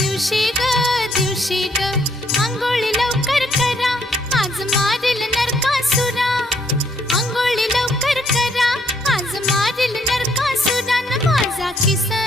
दिवशी ग आंघोळी लवकर करा, आज मारील नरकासुरा. आंघोळी लवकर करा, आज मारील नरकासुरा. न माझा किसन